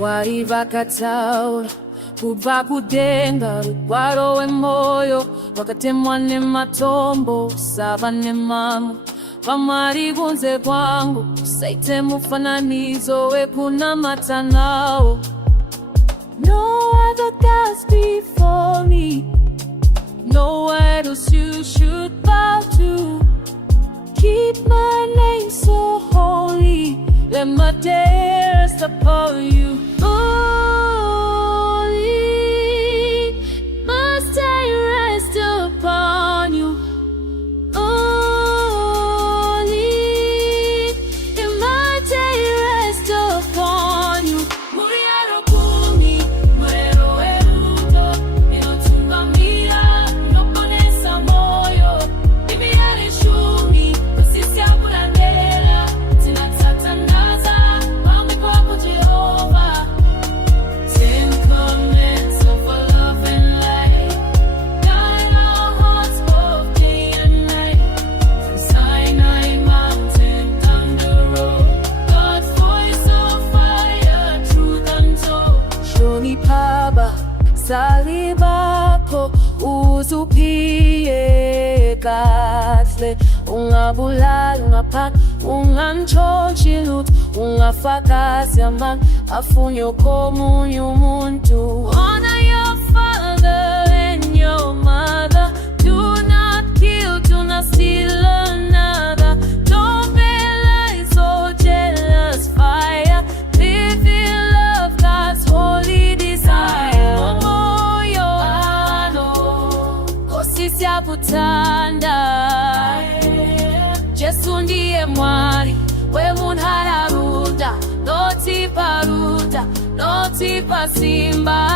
waivakataura kubva kudenga rugwaro wemwoyo wakatemwa nematombo sava nemamwe vaMwari kunze kwangu usaite mufananidzo wekunamata nawo. No other gods before me, no idols you should bow to. Keep my name so holy, let my day rest upon you. Holy, must I rest upon you. Holy, let my day rest upon you. Muriero kumi, muero erudo, inotungamia, noponesa moyo. Ibiare shumi, kusisi aburandera, tinatatangaza, mambo kwako Jehova. Ten commandments of love and light, guide our hearts both day and night. From Sinai mountain down the road, God's voice of fire, truth untold. Shoni Baba, salibako uzupie kahle, ungabulali ungaphat ungantshontshi lutho, ungafakazi amanga afunyo komunye umuntu. Honor your father and your mother, do not kill, do not steal another. Don't be lies or jealous fire, live in love, God's holy desire. Moyo ano kosisi abuthanda, Jesu ndiye Mwari wemunharaunda, notipa ruda, notipa simba.